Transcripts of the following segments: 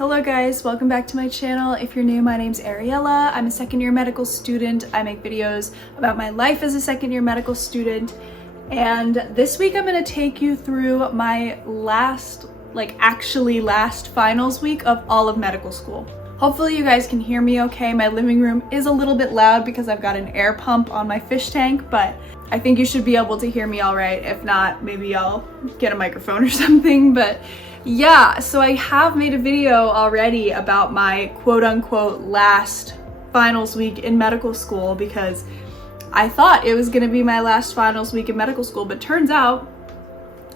Hello guys, welcome back to my channel. If you're new, my name's Ariella. I'm a second year medical student. I make videos about my life as a second year medical student. And this week I'm gonna take you through my last finals week of all of medical school. Hopefully you guys can hear me okay. My living room is a little bit loud because I've got an air pump on my fish tank, but I think you should be able to hear me all right. If not, maybe I'll get a microphone or something, but yeah, so I have made a video already about my quote-unquote last finals week in medical school because I thought it was gonna be my last finals week in medical school, but turns out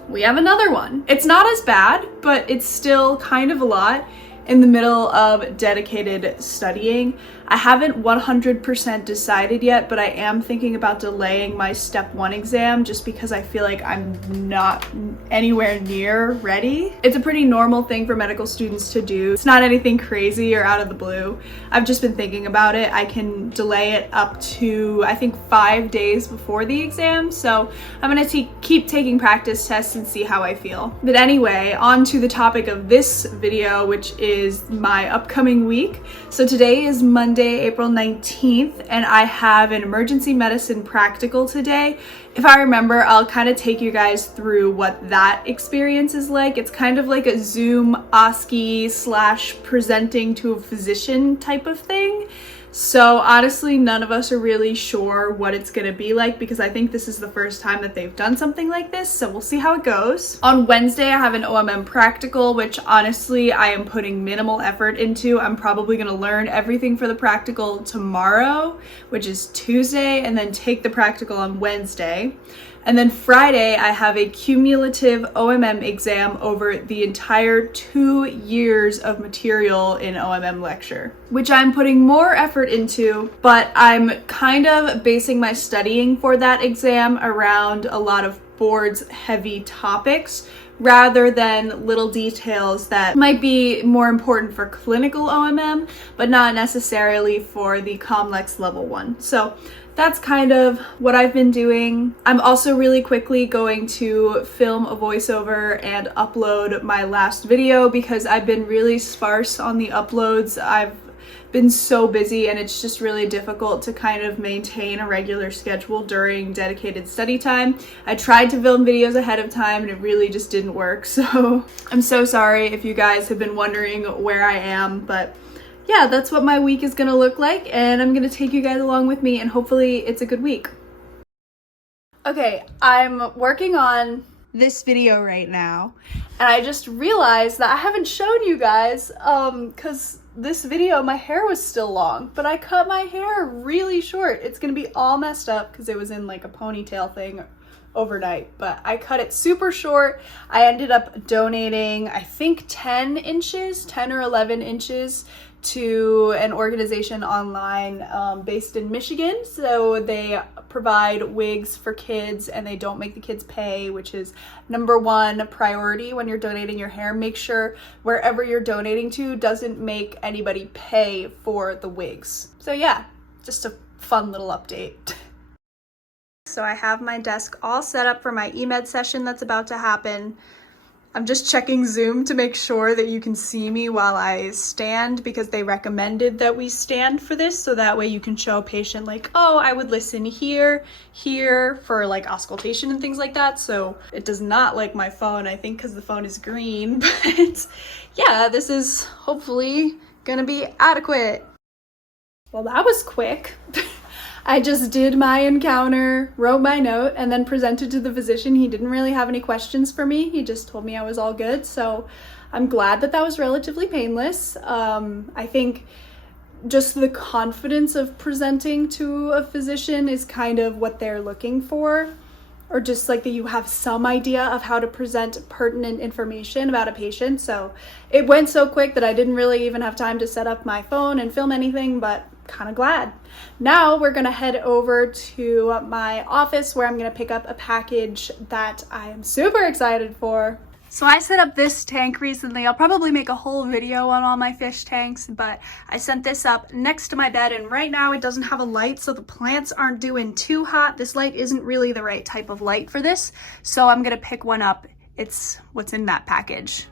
we have another one. It's not as bad, but it's still kind of a lot in the middle of dedicated studying. I haven't 100% decided yet, but I am thinking about delaying my step 1 exam just because I feel like I'm not anywhere near ready. It's a pretty normal thing for medical students to do. It's not anything crazy or out of the blue. I've just been thinking about it. I can delay it up to, I think, 5 days before the exam. So I'm gonna keep taking practice tests and see how I feel. But anyway, on to the topic of this video, which is my upcoming week. So today is Monday, April 19th, and I have an emergency medicine practical today. If I remember, I'll kind of take you guys through what that experience is like. It's kind of like a Zoom OSCE / presenting to a physician type of thing. So honestly, none of us are really sure what it's gonna be like because I think this is the first time that they've done something like this, so we'll see how it goes. On Wednesday, I have an OMM practical, which honestly, I am putting minimal effort into. I'm probably gonna learn everything for the practical tomorrow, which is Tuesday, and then take the practical on Wednesday. And then Friday, I have a cumulative OMM exam over the entire 2 years of material in OMM lecture, which I'm putting more effort into, but I'm kind of basing my studying for that exam around a lot of boards heavy topics rather than little details that might be more important for clinical OMM, but not necessarily for the COMLEX level 1. So that's kind of what I've been doing. I'm also really quickly going to film a voiceover and upload my last video because I've been really sparse on the uploads. I've been so busy and it's just really difficult to kind of maintain a regular schedule during dedicated study time. I tried to film videos ahead of time and it really just didn't work. So I'm so sorry if you guys have been wondering where I am, but yeah, that's what my week is gonna look like, and I'm gonna take you guys along with me and hopefully it's a good week. Okay, I'm working on this video right now and I just realized that I haven't shown you guys because this video my hair was still long, but I cut my hair really short. It's gonna be all messed up because it was in like a ponytail thing overnight, but I cut it super short. I ended up donating, I think 10 or 11 inches to an organization online based in Michigan. So they provide wigs for kids and they don't make the kids pay, which is #1 priority when you're donating your hair. Make sure wherever you're donating to doesn't make anybody pay for the wigs. So yeah, just a fun little update. So I have my desk all set up for my eMed session that's about to happen. I'm just checking Zoom to make sure that you can see me while I stand because they recommended that we stand for this so that way you can show a patient like, oh, I would listen here for like auscultation and things like that. So it does not like my phone, I think because the phone is green, but yeah, this is hopefully gonna be adequate. Well, that was quick. I just did my encounter, wrote my note, and then presented to the physician. He didn't really have any questions for me. He just told me I was all good. So I'm glad that that was relatively painless. I think just the confidence of presenting to a physician is kind of what they're looking for, or just like that you have some idea of how to present pertinent information about a patient. So it went so quick that I didn't really even have time to set up my phone and film anything, but kind of glad. Now we're gonna head over to my office where I'm gonna pick up a package that I am super excited for. So I set up this tank recently. I'll probably make a whole video on all my fish tanks, but I sent this up next to my bed and right now it doesn't have a light, so the plants aren't doing too hot. This light isn't really the right type of light for this, so I'm gonna pick one up. It's what's in that package.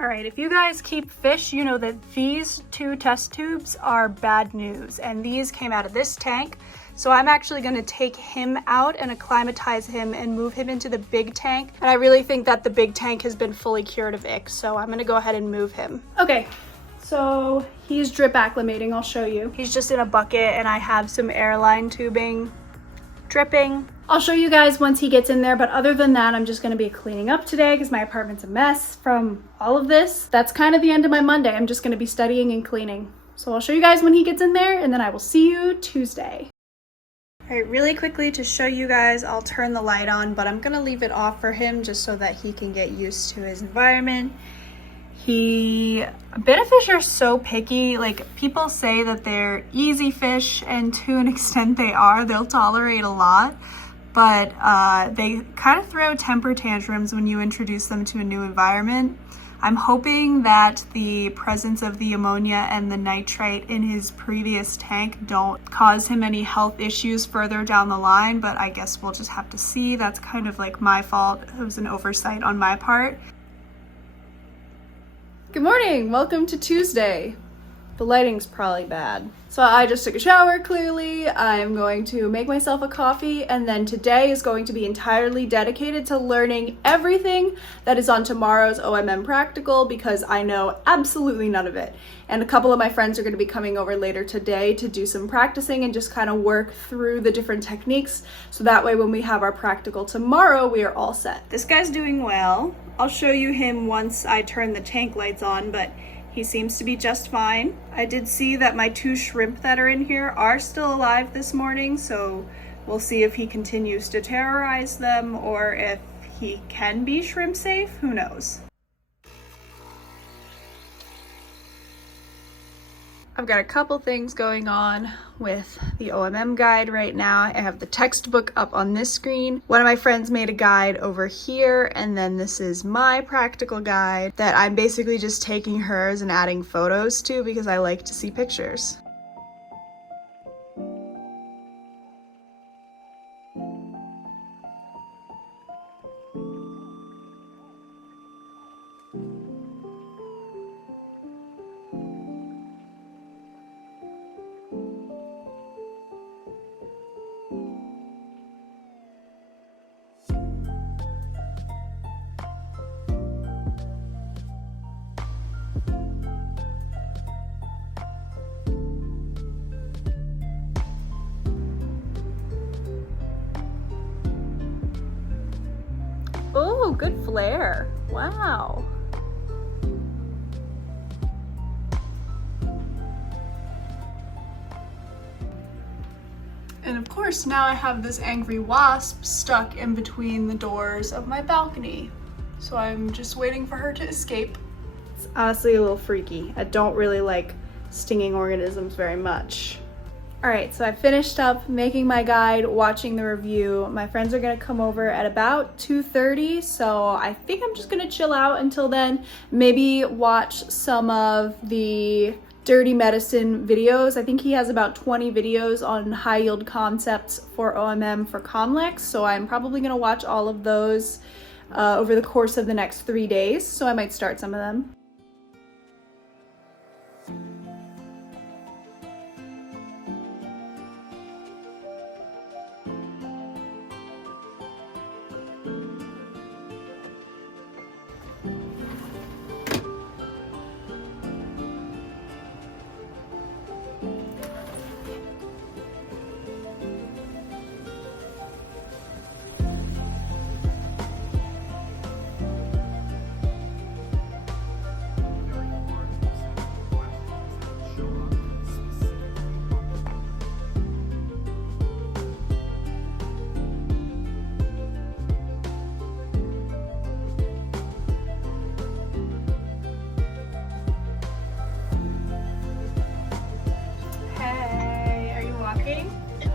All right, if you guys keep fish, you know that these 2 test tubes are bad news, and these came out of this tank. So I'm actually gonna take him out and acclimatize him and move him into the big tank. And I really think that the big tank has been fully cured of ick, so I'm gonna go ahead and move him. Okay, so he's drip acclimating, I'll show you. He's just in a bucket and I have some airline tubing dripping. I'll show you guys once he gets in there, but other than that, I'm just gonna be cleaning up today because my apartment's a mess from all of this. That's kind of the end of my Monday. I'm just gonna be studying and cleaning. So I'll show you guys when he gets in there, and then I will see you Tuesday. All right, really quickly to show you guys, I'll turn the light on, but I'm gonna leave it off for him just so that he can get used to his environment. Betta fish are so picky. Like, people say that they're easy fish, and to an extent they are. They'll tolerate a lot, but they kind of throw temper tantrums when you introduce them to a new environment. I'm hoping that the presence of the ammonia and the nitrite in his previous tank don't cause him any health issues further down the line, but I guess we'll just have to see. That's kind of like my fault. It was an oversight on my part. Good morning, welcome to Tuesday. The lighting's probably bad. So I just took a shower, clearly. I'm going to make myself a coffee, and then today is going to be entirely dedicated to learning everything that is on tomorrow's OMM practical because I know absolutely none of it. And a couple of my friends are gonna be coming over later today to do some practicing and just kind of work through the different techniques. So that way when we have our practical tomorrow, we are all set. This guy's doing well. I'll show you him once I turn the tank lights on, but he seems to be just fine. I did see that my 2 shrimp that are in here are still alive this morning, so we'll see if he continues to terrorize them or if he can be shrimp safe, who knows. I've got a couple things going on with the OMM guide right now. I have the textbook up on this screen. One of my friends made a guide over here, and then this is my practical guide that I'm basically just taking hers and adding photos to because I like to see pictures. Oh, good flare. Wow. And of course, now I have this angry wasp stuck in between the doors of my balcony. So I'm just waiting for her to escape. It's honestly a little freaky. I don't really like stinging organisms very much. All right, so I finished up making my guide, watching the review. My friends are gonna come over at about 2:30, so I think I'm just gonna chill out until then. Maybe watch some of the Dirty Medicine videos. I think he has about 20 videos on high yield concepts for OMM for Comlex, so I'm probably gonna watch all of those over the course of the next 3 days, so I might start some of them.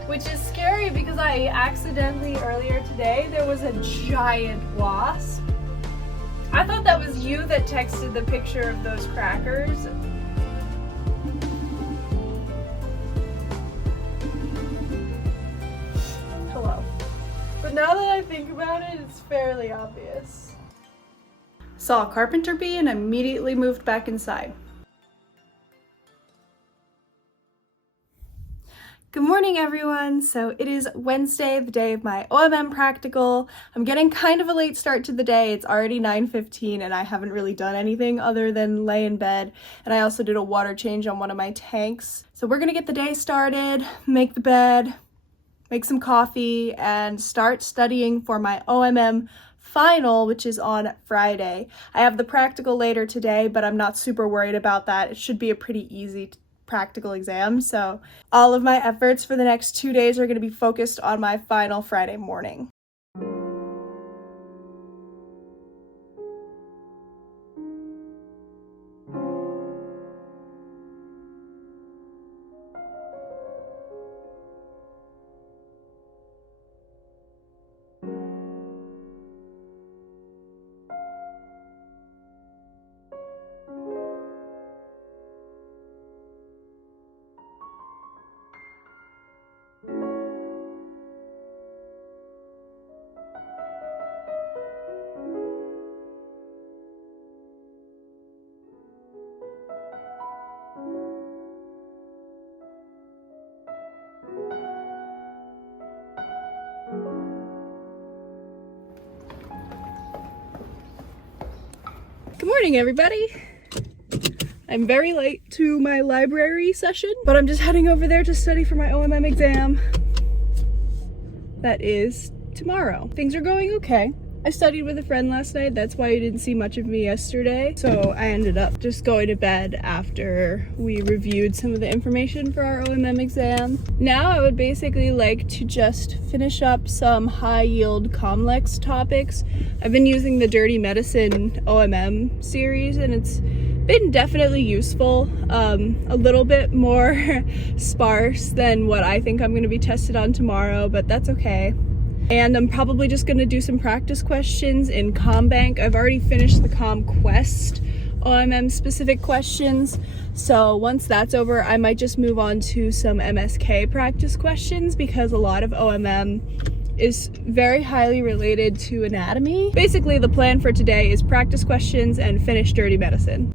Which is scary because I accidentally earlier today, there was a giant wasp. I thought that was you that texted the picture of those crackers. Hello. But now that I think about it, it's fairly obvious. saw a carpenter bee, and immediately moved back inside. Good morning, everyone. So it is Wednesday, the day of my OMM practical. I'm getting kind of a late start to the day. It's already 9:15 and I haven't really done anything other than lay in bed. And I also did a water change on one of my tanks. So we're gonna get the day started, make the bed, make some coffee, and start studying for my OMM final, which is on Friday. I have the practical later today, but I'm not super worried about that. It should be a pretty easy practical exam, so all of my efforts for the next 2 days are going to be focused on my final Friday morning. Good morning, everybody. I'm very late to my library session, but I'm just heading over there to study for my OMM exam. That is tomorrow. Things are going okay. I studied with a friend last night, that's why you didn't see much of me yesterday. So I ended up just going to bed after we reviewed some of the information for our OMM exam. Now I would basically like to just finish up some high yield complex topics. I've been using the Dirty Medicine OMM series and it's been definitely useful, a little bit more sparse than what I think I'm going to be tested on tomorrow, but that's okay. And I'm probably just going to do some practice questions in CommBank. I've already finished the CommQuest OMM specific questions, so once that's over I might just move on to some MSK practice questions because a lot of OMM is very highly related to anatomy. Basically the plan for today is practice questions and finish Dirty Medicine.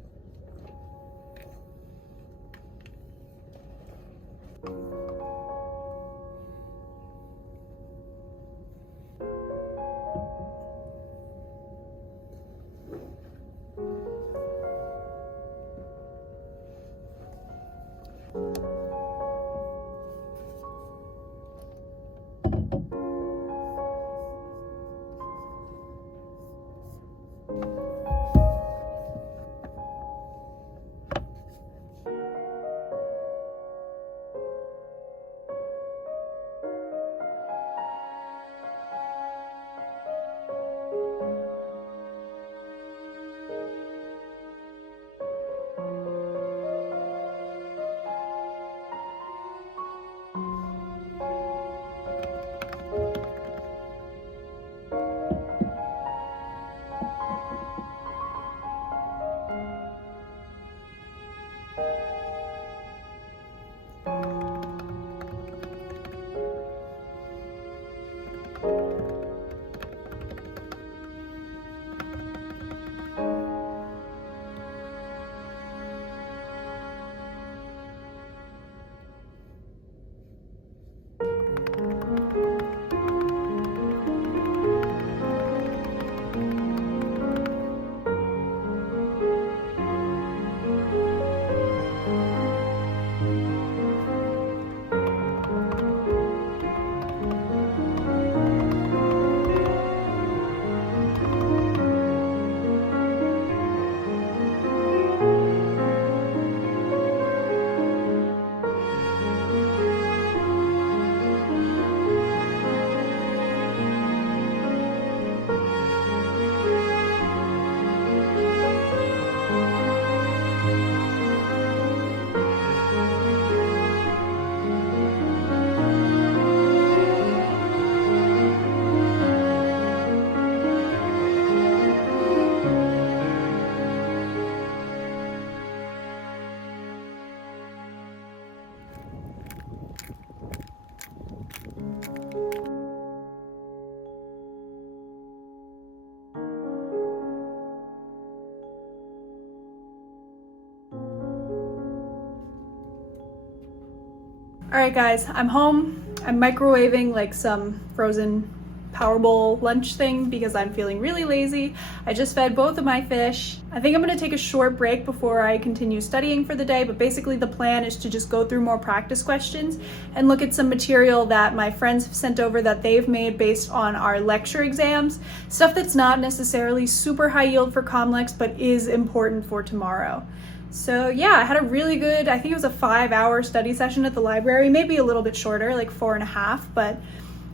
Alright guys, I'm home. I'm microwaving like some frozen Power Bowl lunch thing because I'm feeling really lazy. I just fed both of my fish. I think I'm gonna take a short break before I continue studying for the day, but basically the plan is to just go through more practice questions and look at some material that my friends have sent over that they've made based on our lecture exams. Stuff that's not necessarily super high yield for Comlex, but is important for tomorrow. So yeah, I had a really good, I think it was a 5-hour study session at the library, maybe a little bit shorter, like 4.5, but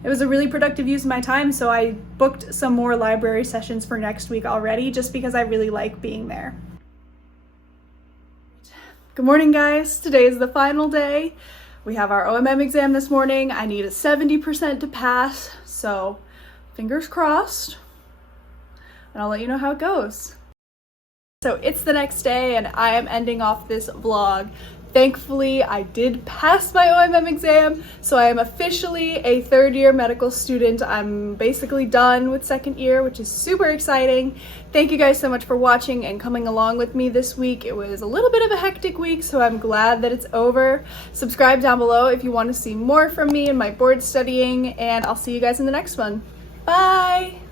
it was a really productive use of my time. So I booked some more library sessions for next week already, just because I really like being there. Good morning guys, today is the final day. We have our OMM exam this morning. I need a 70% to pass, so fingers crossed, and I'll let you know how it goes. So it's the next day and I am ending off this vlog. Thankfully, I did pass my OMM exam, so I am officially a third-year medical student. I'm basically done with second year, which is super exciting. Thank you guys so much for watching and coming along with me this week. It was a little bit of a hectic week, so I'm glad that it's over. Subscribe down below if you want to see more from me and my board studying, and I'll see you guys in the next one. Bye!